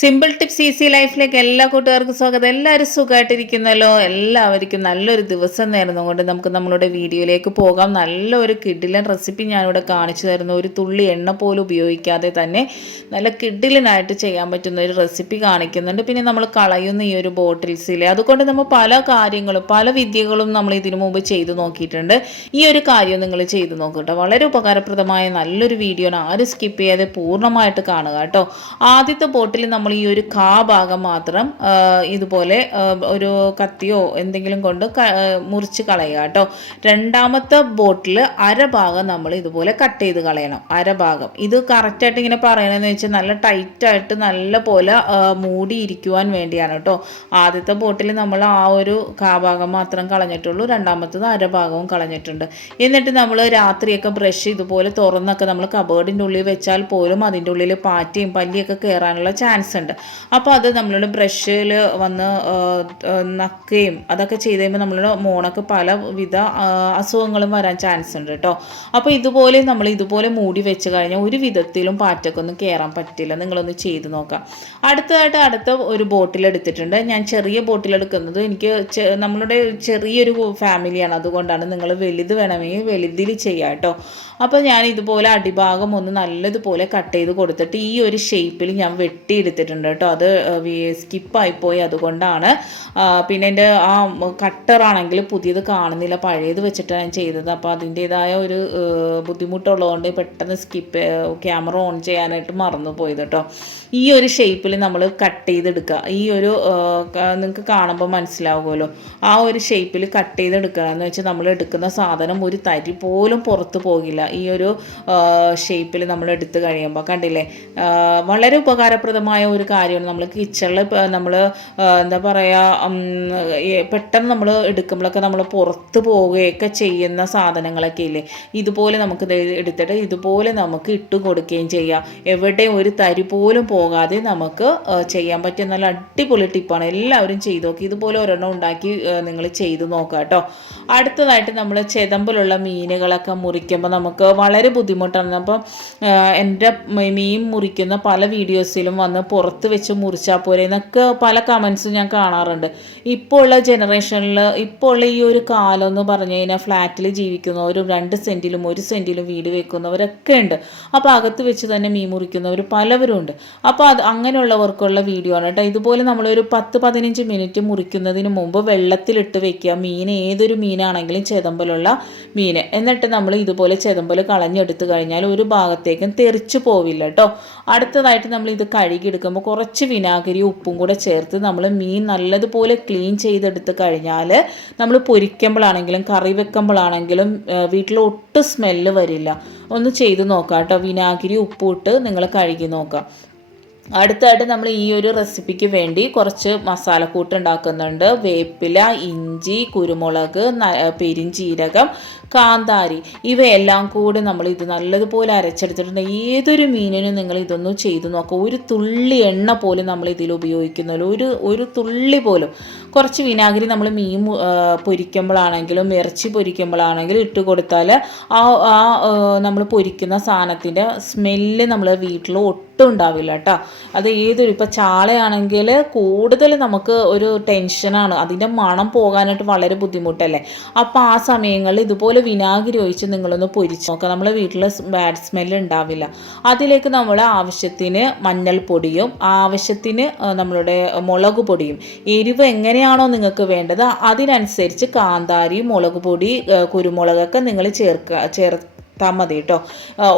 Simple tips easy ലൈഫിലേക്ക് എല്ലാ കൂട്ടുകാർക്കും സ്വാഗതം. എല്ലാവരും സുഖമായിട്ടിരിക്കുന്നല്ലോ. എല്ലാവർക്കും നല്ലൊരു ദിവസം നേർന്നുകൊണ്ട് നമുക്ക് നമ്മളുടെ വീഡിയോയിലേക്ക് പോകാം. നല്ലൊരു കിഡിലൻ റെസിപ്പി ഞാനിവിടെ കാണിച്ചു തരുന്നു. ഒരു തുള്ളി എണ്ണ പോലും ഉപയോഗിക്കാതെ തന്നെ നല്ല കിഡിലനായിട്ട് ചെയ്യാൻ പറ്റുന്ന ഒരു റെസിപ്പി കാണിക്കുന്നുണ്ട്. പിന്നെ നമ്മൾ കളയുന്ന ഈ ഒരു ബോട്ടിൽസിലെ അതുകൊണ്ട് നമ്മൾ പല കാര്യങ്ങളും പല വിദ്യകളും നമ്മൾ ഇതിനു മുമ്പ് ചെയ്തു നോക്കിയിട്ടുണ്ട്. ഈ ഒരു കാര്യം നിങ്ങൾ ചെയ്തു നോക്കട്ടോ. വളരെ ഉപകാരപ്രദമായ നല്ലൊരു വീഡിയോ ആണ്. ആരും സ്കിപ്പ് ചെയ്യാതെ പൂർണ്ണമായിട്ട് കാണുക കേട്ടോ. ആദ്യത്തെ ബോട്ടിൽ നമ്മൾ ഈ ഒരു ഭാഗം മാത്രം ഇതുപോലെ ഒരു കത്തിയോ എന്തെങ്കിലും കൊണ്ട് മുറിച്ച് കളയുക കേട്ടോ. രണ്ടാമത്തെ ബോട്ടിൽ അരഭാഗം നമ്മൾ ഇതുപോലെ കട്ട് ചെയ്ത് കളയണം. അരഭാഗം ഇത് കറക്റ്റായിട്ട് ഇങ്ങനെ പറയണമെന്ന് വെച്ചാൽ നല്ല ടൈറ്റായിട്ട് നല്ല പോലെ മൂടിയിരിക്കുവാൻ വേണ്ടിയാണ് കേട്ടോ. ആദ്യത്തെ ബോട്ടിൽ നമ്മൾ ആ ഒരു ഭാഗം മാത്രം കളഞ്ഞിട്ടുള്ളൂ. രണ്ടാമത്തത് അരഭാഗവും കളഞ്ഞിട്ടുണ്ട്. എന്നിട്ട് നമ്മൾ രാത്രിയൊക്കെ ബ്രഷ് ഇതുപോലെ തുറന്നൊക്കെ നമ്മൾ കബേർഡിൻ്റെ ഉള്ളിൽ വെച്ചാൽ പോലും അതിൻ്റെ ഉള്ളിൽ പാറ്റയും പല്ലിയൊക്കെ കയറാനുള്ള ചാൻസ് ഉണ്ട്. അപ്പോൾ അത് നമ്മളുടെ ബ്രഷിൽ വന്ന് നക്കുകയും അതൊക്കെ ചെയ്ത് കഴിയുമ്പോൾ നമ്മളുടെ മോണക്ക് പലവിധ അസുഖങ്ങളും വരാൻ ചാൻസ് ഉണ്ട് കേട്ടോ. അപ്പോൾ ഇതുപോലെ നമ്മൾ ഇതുപോലെ മൂടി വെച്ച് കഴിഞ്ഞാൽ ഒരു വിധത്തിലും പാറ്റക്കൊന്നും കയറാൻ പറ്റില്ല. നിങ്ങളൊന്ന് ചെയ്ത് നോക്കാം. അടുത്തതായിട്ട് അടുത്ത ഒരു ബോട്ടിൽ എടുത്തിട്ടുണ്ട്. ഞാൻ ചെറിയ ബോട്ടിൽ എടുക്കുന്നത് എനിക്ക് നമ്മളുടെ ചെറിയൊരു ഫാമിലിയാണ്, അതുകൊണ്ടാണ്. നിങ്ങൾ വലുത് വേണമെങ്കിൽ വലുതിൽ ചെയ്യാം കേട്ടോ. അപ്പോൾ ഞാൻ ഇതുപോലെ അടിഭാഗം ഒന്ന് നല്ലതുപോലെ കട്ട് ചെയ്ത് കൊടുത്തിട്ട് ഈ ഒരു ഷേപ്പിൽ ഞാൻ വെട്ടിയെടുത്തിട്ടുണ്ട് കേട്ടോ. അത് സ്കിപ്പായിപ്പോയി, അതുകൊണ്ടാണ്. പിന്നെ എൻ്റെ ആ കട്ടറാണെങ്കിൽ പുതിയത് കാണുന്നില്ല, പഴയത് വെച്ചിട്ടാണ് ഞാൻ ചെയ്തത്. അപ്പോൾ അതിൻ്റേതായ ഒരു ബുദ്ധിമുട്ടുള്ളതുകൊണ്ട് പെട്ടെന്ന് ക്യാമറ ഓൺ ചെയ്യാനായിട്ട് മറന്നു പോയത് കേട്ടോ. ഈ ഒരു ഷേപ്പിൽ നമ്മൾ കട്ട് ചെയ്തെടുക്കുക. ഈ ഒരു നിങ്ങൾക്ക് കാണുമ്പോൾ മനസ്സിലാവുമല്ലോ, ആ ഒരു ഷേപ്പിൽ കട്ട് ചെയ്തെടുക്കുക എന്ന് വെച്ചാൽ നമ്മൾ എടുക്കുന്ന സാധനം ഒരു തരി പോലും പുറത്ത് പോകില്ല. ഈ ഒരു ഷേപ്പിൽ നമ്മൾ എടുത്ത് കഴിയുമ്പോൾ കണ്ടില്ലേ, വളരെ ഉപകാരപ്രദമായ ഒരു കാര്യമാണ്. നമ്മൾ കിച്ചണിൽ നമ്മൾ എന്താ പറയുക, പെട്ടെന്ന് നമ്മൾ എടുക്കുമ്പോഴൊക്കെ നമ്മൾ പുറത്ത് പോവുകയൊക്കെ ചെയ്യുന്ന സാധനങ്ങളൊക്കെ ഇല്ലേ, ഇതുപോലെ നമുക്ക് എടുത്തിട്ട് ഇതുപോലെ നമുക്ക് ഇട്ട് കൊടുക്കുകയും ചെയ്യാം. എവിടെയും ഒരു തരി പോലും പോകാതെ നമുക്ക് ചെയ്യാൻ പറ്റിയ നല്ല അടിപൊളി ടിപ്പാണ്. എല്ലാവരും ചെയ്ത് നോക്കി. ഇതുപോലെ ഒരെണ്ണം ഉണ്ടാക്കി നിങ്ങൾ ചെയ്ത് നോക്കുക കേട്ടോ. അടുത്തതായിട്ട് നമ്മൾ ചെതമ്പിലുള്ള മീനുകളൊക്കെ മുറിക്കുമ്പോൾ നമുക്ക് വളരെ ബുദ്ധിമുട്ടാണ്. അപ്പം എൻ്റെ മീൻ മുറിക്കുന്ന പല വീഡിയോസിലും വന്ന് പുറത്ത് വെച്ച് മുറിച്ചാൽ പോരെ എന്നൊക്കെ പല കമൻസും ഞാൻ കാണാറുണ്ട്. ഇപ്പോൾ ഉള്ള ജനറേഷനിൽ, ഇപ്പോൾ ഉള്ള ഈ ഒരു കാലം എന്ന് പറഞ്ഞു കഴിഞ്ഞാൽ ഫ്ലാറ്റിൽ ജീവിക്കുന്നവരും 2 സെൻറ്റിലും 1 സെൻറ്റിലും വീട് വെക്കുന്നവരൊക്കെ ഉണ്ട്. അപ്പോൾ അകത്ത് വെച്ച് തന്നെ മീൻ മുറിക്കുന്നവർ പലവരും ഉണ്ട്. അപ്പോൾ അത് അങ്ങനെയുള്ളവർക്കുള്ള വീഡിയോ ആണ് കേട്ടോ. ഇതുപോലെ നമ്മളൊരു 10-15 മിനിറ്റ് മുറിക്കുന്നതിന് മുമ്പ് വെള്ളത്തിലിട്ട് വെക്കുക. മീൻ ഏതൊരു മീനാണെങ്കിലും ചെതമ്പലുള്ള മീൻ. എന്നിട്ട് നമ്മൾ ഇതുപോലെ ചെതമ്പൽ കളഞ്ഞെടുത്ത് കഴിഞ്ഞാൽ ഒരു ഭാഗത്തേക്കും തെറിച്ച് പോവില്ല കേട്ടോ. അടുത്തതായിട്ട് നമ്മൾ ഇത് കഴുകിയെടുക്കുമ്പോൾ കുറച്ച് വിനാഗിരി ഉപ്പും കൂടെ ചേർത്ത് നമ്മൾ മീൻ നല്ലതുപോലെ ക്ലീൻ ചെയ്തെടുത്ത് കഴിഞ്ഞാൽ നമ്മൾ പൊരിക്കുമ്പോഴാണെങ്കിലും കറി വെക്കുമ്പോഴാണെങ്കിലും വീട്ടിൽ ഒട്ടും സ്മെല്ല് വരില്ല. ഒന്ന് ചെയ്ത് നോക്കാം കേട്ടോ. വിനാഗിരി ഉപ്പിട്ട് നിങ്ങൾ കഴുകി നോക്കാം. അടുത്തായിട്ട് നമ്മൾ ഈ ഒരു റെസിപ്പിക്ക് വേണ്ടി കുറച്ച് മസാലക്കൂട്ട് ഉണ്ടാക്കുന്നുണ്ട്. വേപ്പില, ഇഞ്ചി, കുരുമുളക്, പെരിഞ്ചീരകം, കാന്താരി, ഇവയെല്ലാം കൂടി നമ്മൾ ഇത് നല്ലതുപോലെ അരച്ചെടുത്തിട്ടുണ്ട്. ഏതൊരു മീനിനും നിങ്ങൾ ഇതൊന്നും ചെയ്ത് നോക്കുക. ഒരു തുള്ളി എണ്ണ പോലും നമ്മൾ ഇതിൽ ഉപയോഗിക്കുന്നില്ല, ഒരു തുള്ളി പോലും. കുറച്ച് വിനാഗിരി നമ്മൾ മീൻ പൊരിക്കുമ്പോഴാണെങ്കിലും ഇറച്ചി പൊരിക്കുമ്പോഴാണെങ്കിലും ഇട്ട് കൊടുത്താൽ ആ നമ്മൾ പൊരിക്കുന്ന സാധനത്തിൻ്റെ സ്മെല്ല് നമ്മൾ വീട്ടിൽ ഒട്ടും ഉണ്ടാവില്ല കേട്ടോ. അത് ഏതൊരു ഇപ്പോൾ ചാളയാണെങ്കിൽ കൂടുതൽ നമുക്ക് ഒരു ടെൻഷനാണ്, അതിൻ്റെ മണം പോകാനായിട്ട് വളരെ ബുദ്ധിമുട്ടല്ലേ. അപ്പോൾ ആ സമയങ്ങളിൽ ഇതുപോലെ വിനാഗിരി ഒഴിച്ച് നിങ്ങളൊന്ന് പൊരിച്ച് നോക്കുക. നമ്മളെ വീട്ടിൽ ബാഡ് സ്മെല്ല് ഉണ്ടാവില്ല. അതിലേക്ക് നമ്മൾ ആവശ്യത്തിന് മഞ്ഞൾപ്പൊടിയും ആവശ്യത്തിന് നമ്മളുടെ മുളക് പൊടിയും, എരിവ് എങ്ങനെയാണോ നിങ്ങൾക്ക് വേണ്ടത് അതിനനുസരിച്ച് കാന്താരി, മുളക് പൊടി, കുരുമുളകൊക്കെ നിങ്ങൾ ചേർത്താൽ മതി കേട്ടോ.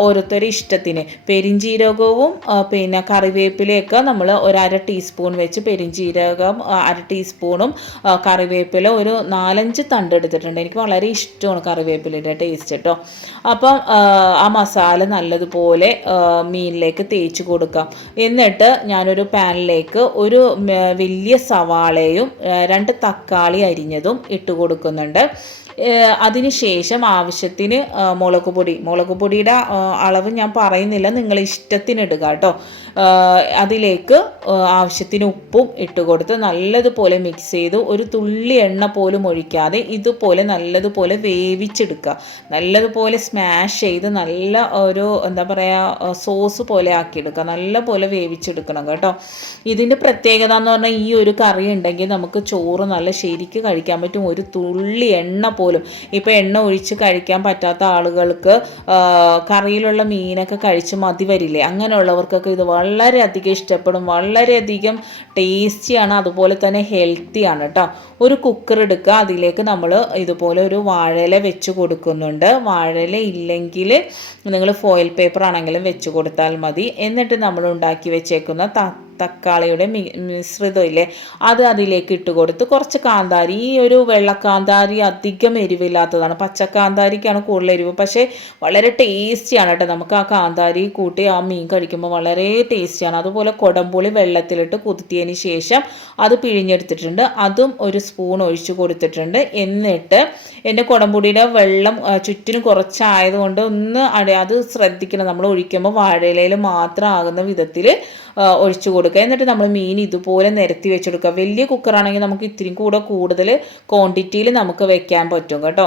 ഓരോരുത്തരുടെ ഇഷ്ടത്തിന്. പെരിഞ്ചീരകവും പിന്നെ കറിവേപ്പിലയൊക്കെ നമ്മൾ 1/2 ടീസ്പൂൺ വെച്ച് പെരിഞ്ചീരകം 1/2 ടീസ്പൂണും കറിവേപ്പില ഒരു 4-5 തണ്ട് എടുത്തിട്ടുണ്ട്. എനിക്ക് വളരെ ഇഷ്ടമാണ് കറിവേപ്പിലയുടെ ടേസ്റ്റ് കേട്ടോ. അപ്പം ആ മസാല നല്ലതുപോലെ മീനിലേക്ക് തേച്ച് കൊടുക്കാം. എന്നിട്ട് ഞാനൊരു പാനിലേക്ക് ഒരു വലിയ സവാളയും 2 തക്കാളി അരിഞ്ഞതും ഇട്ട് കൊടുക്കുന്നുണ്ട്. അതിനുശേഷം ആവശ്യത്തിന് മുളക് പൊടിയുടെ അളവ് ഞാൻ പറയുന്നില്ല, നിങ്ങൾ ഇഷ്ടത്തിന് ഇടുക കേട്ടോ. അതിലേക്ക് ആവശ്യത്തിന് ഉപ്പും ഇട്ട് കൊടുത്ത് നല്ലതുപോലെ മിക്സ് ചെയ്ത് ഒരു തുള്ളി എണ്ണ പോലും ഒഴിക്കാതെ ഇതുപോലെ നല്ലതുപോലെ വേവിച്ചെടുക്കുക. നല്ലതുപോലെ സ്മാഷ് ചെയ്ത് നല്ല ഒരു എന്താ പറയുക സോസ് പോലെ ആക്കിയെടുക്കുക. നല്ലപോലെ വേവിച്ചെടുക്കണം കേട്ടോ. ഇതിൻ്റെ പ്രത്യേകത എന്ന് പറഞ്ഞാൽ ഈ ഒരു കറി ഉണ്ടെങ്കിൽ നമുക്ക് ചോറ് നല്ല ശരിക്ക് കഴിക്കാൻ പറ്റും. ഒരു തുള്ളി എണ്ണ പോലും, ഇപ്പോൾ എണ്ണ ഒഴിച്ച് കഴിക്കാൻ പറ്റാത്ത ആളുകൾക്ക് കറിയിലുള്ള മീനൊക്കെ കഴിച്ച് മതി വരില്ലേ, അങ്ങനെയുള്ളവർക്കൊക്കെ ഇത് വളരെയധികം ഇഷ്ടപ്പെടും. വളരെയധികം ടേസ്റ്റിയാണ്, അതുപോലെ തന്നെ ഹെൽത്തിയാണ് കേട്ടോ. ഒരു കുക്കർ എടുക്കുക, അതിലേക്ക് നമ്മൾ ഇതുപോലെ ഒരു വാഴയില വെച്ച് കൊടുക്കുന്നുണ്ട്. വാഴയില ഇല്ലെങ്കിൽ നിങ്ങൾ ഫോയിൽ പേപ്പർ ആണെങ്കിലും വെച്ച് കൊടുത്താൽ മതി. എന്നിട്ട് നമ്മൾ ഉണ്ടാക്കി വെച്ചേക്കുന്ന തക്കാളിയുടെ മിശ്രിതമില്ലേ, അത് അതിലേക്ക് ഇട്ട് കൊടുത്ത് കുറച്ച് കാന്താരി, ഈ ഒരു വെള്ളക്കാന്താരി അധികം എരിവില്ലാത്തതാണ്, പച്ചക്കാന്താരിക്കാണ് കൂടുതൽ എരിവ്, പക്ഷേ വളരെ ടേസ്റ്റിയാണ് കേട്ടോ. നമുക്ക് ആ കാന്താരി കൂട്ടി ആ മീൻ കഴിക്കുമ്പോൾ വളരെ ടേസ്റ്റിയാണ്. അതുപോലെ കുടംപുളി വെള്ളത്തിലിട്ട് കുതിർത്തിയതിന് ശേഷം അത് പിഴിഞ്ഞെടുത്തിട്ടുണ്ട്, അതും ഒരു സ്പൂൺ ഒഴിച്ച് കൊടുത്തിട്ടുണ്ട്. എന്നിട്ട് എൻ്റെ കുടംപുളിയുടെ വെള്ളം ചുറ്റിനും കുറച്ചായതുകൊണ്ട് ഒന്ന് അത് ശ്രദ്ധിക്കണം, നമ്മൾ ഒഴിക്കുമ്പോൾ വാഴയിലയിൽ മാത്രം ആകുന്ന വിധത്തിൽ ഒഴിച്ചു കൊടുക്കുക. എന്നിട്ട് നമ്മൾ മീൻ ഇതുപോലെ നിരത്തി വെച്ചെടുക്കുക. വലിയ കുക്കറാണെങ്കിൽ നമുക്ക് ഇത്തിരി കൂടെ കൂടുതൽ ക്വാണ്ടിറ്റിയിൽ നമുക്ക് വെക്കാൻ പറ്റും കേട്ടോ.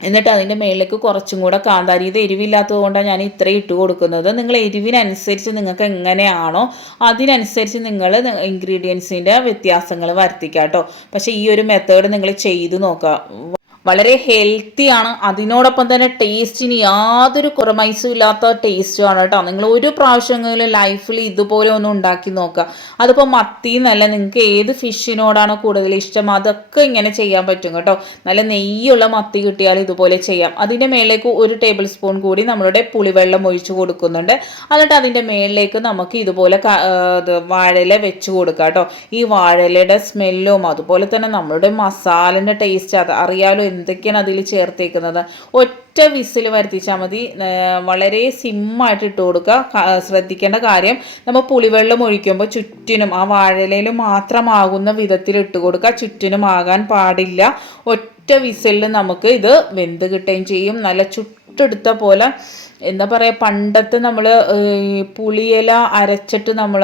എന്നിട്ട് അതിൻ്റെ മേളിലേക്ക് കുറച്ചും കൂടെ കാന്താരി, ഇത് എരിവില്ലാത്തത് കൊണ്ടാണ് ഞാൻ ഇത്രയും ഇട്ട് കൊടുക്കുന്നത്. നിങ്ങൾ എരിവിനനുസരിച്ച് നിങ്ങൾക്ക് എങ്ങനെയാണോ അതിനനുസരിച്ച് നിങ്ങൾ ഇൻഗ്രീഡിയൻസിൻ്റെ വ്യത്യാസങ്ങൾ വരുത്തിക്കുക കേട്ടോ. പക്ഷേ ഈ ഒരു മെത്തേഡ് നിങ്ങൾ ചെയ്ത് നോക്കുക, വളരെ ഹെൽത്തിയാണ്, അതിനോടൊപ്പം തന്നെ ടേസ്റ്റിന് യാതൊരു കുറമൈസും ഇല്ലാത്ത ടേസ്റ്റുമാണ് കേട്ടോ. നിങ്ങൾ ഒരു പ്രാവശ്യമെങ്കിലും ലൈഫിൽ ഇതുപോലെ ഒന്ന് ഉണ്ടാക്കി നോക്കുക. അതിപ്പോൾ മത്തി എന്നല്ല, നിങ്ങൾക്ക് ഏത് ഫിഷിനോടാണോ കൂടുതൽ ഇഷ്ടം അതൊക്കെ ഇങ്ങനെ ചെയ്യാൻ പറ്റും കേട്ടോ. നല്ല നെയ്യുള്ള മത്തി കിട്ടിയാൽ ഇതുപോലെ ചെയ്യാം. അതിൻ്റെ മേളിലേക്ക് ഒരു ടേബിൾ സ്പൂൺ കൂടി നമ്മളുടെ പുളിവെള്ളം ഒഴിച്ച് കൊടുക്കുന്നുണ്ട്. എന്നിട്ട് അതിൻ്റെ മേളിലേക്ക് നമുക്ക് ഇതുപോലെ വാഴയില വെച്ച് കൊടുക്കുക കേട്ടോ. ഈ വാഴയിലയുടെ സ്മെല്ലും അതുപോലെ തന്നെ നമ്മളുടെ മസാലൻ്റെ ടേസ്റ്റ് അത് അറിയാലോ എന്തൊക്കെയാണ് അതിൽ ചേർത്തേക്കുന്നത്. ഒറ്റ വിസിൽ വരുത്തിച്ചാൽ മതി. വളരെ സിമ്മായിട്ട് ഇട്ട് കൊടുക്കുക. ശ്രദ്ധിക്കേണ്ട കാര്യം, നമ്മൾ പുളിവെള്ളം ഒഴിക്കുമ്പോൾ ചുറ്റിനും ആ വാഴയിലയിൽ മാത്രമാകുന്ന വിധത്തിൽ ഇട്ട് കൊടുക്കുക, ചുറ്റിനും ആകാൻ പാടില്ല. ഒറ്റ വിസിലിൽ നമുക്ക് ഇത് വെന്ത് കിട്ടുകയും ചെയ്യും. നല്ല ചുട്ടെടുത്ത പോലെ എന്താ പറയുക, പണ്ടത്തെ നമ്മൾ പുളിയില അരച്ചിട്ട് നമ്മൾ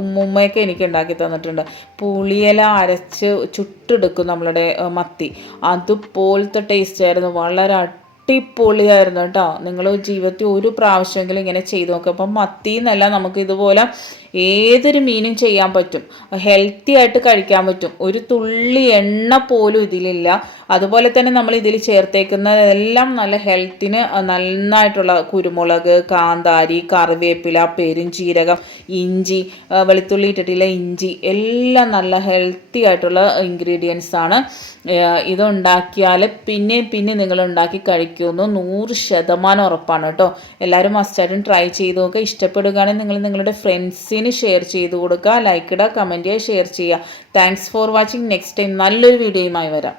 ഉമ്മുമ്മയൊക്കെ എനിക്ക് ഉണ്ടാക്കി തന്നിട്ടുണ്ട്. പുളിയില അരച്ച് ചുട്ടെടുക്കും നമ്മളുടെ മത്തി, അതുപോലത്തെ ടേസ്റ്റ് ആയിരുന്നു. വളരെ അടിപൊളിയായിരുന്നു കേട്ടോ. നിങ്ങൾ ജീവിതത്തിൽ ഒരു പ്രാവശ്യമെങ്കിലും ഇങ്ങനെ ചെയ്ത് നോക്കുക. അപ്പം മത്തി എന്നല്ല, നമുക്ക് ഇതുപോലെ ഏതൊരു മീനും ചെയ്യാൻ പറ്റും, ഹെൽത്തി ആയിട്ട് കഴിക്കാൻ പറ്റും. ഒരു തുള്ളി എണ്ണ പോലും ഇതിലില്ല. അതുപോലെ തന്നെ നമ്മൾ ഇതിൽ ചേർത്തേക്കുന്നതെല്ലാം നല്ല ഹെൽത്തിന് നന്നായിട്ടുള്ള കുരുമുളക്, കാന്താരി, കറിവേപ്പില, പെരുംജീരകം, ഇഞ്ചി, വെളുത്തുള്ളി ഇട്ടിട്ടില്ല, ഇഞ്ചി, എല്ലാം നല്ല ഹെൽത്തി ആയിട്ടുള്ള ഇൻഗ്രീഡിയൻസ് ആണ്. ഇതുണ്ടാക്കിയാൽ പിന്നെ നിങ്ങൾ ഉണ്ടാക്കി കഴിക്കുമെന്ന് 100% ഉറപ്പാണ് കേട്ടോ. എല്ലാവരും മസ്റ്റായിട്ടും ട്രൈ ചെയ്ത് നോക്കുക. ഇഷ്ടപ്പെടുകയാണെങ്കിൽ നിങ്ങൾ നിങ്ങളുടെ ഫ്രണ്ട്സിന് ഷെയർ ചെയ്ത് കൊടുക്കുക, ലൈക്ക് ഇടുക, കമൻറ്റ് ചെയ്യുക, ഷെയർ ചെയ്യുക. Thanks for watching. Next time നല്ലൊരു വീഡിയോയുമായി വരാം.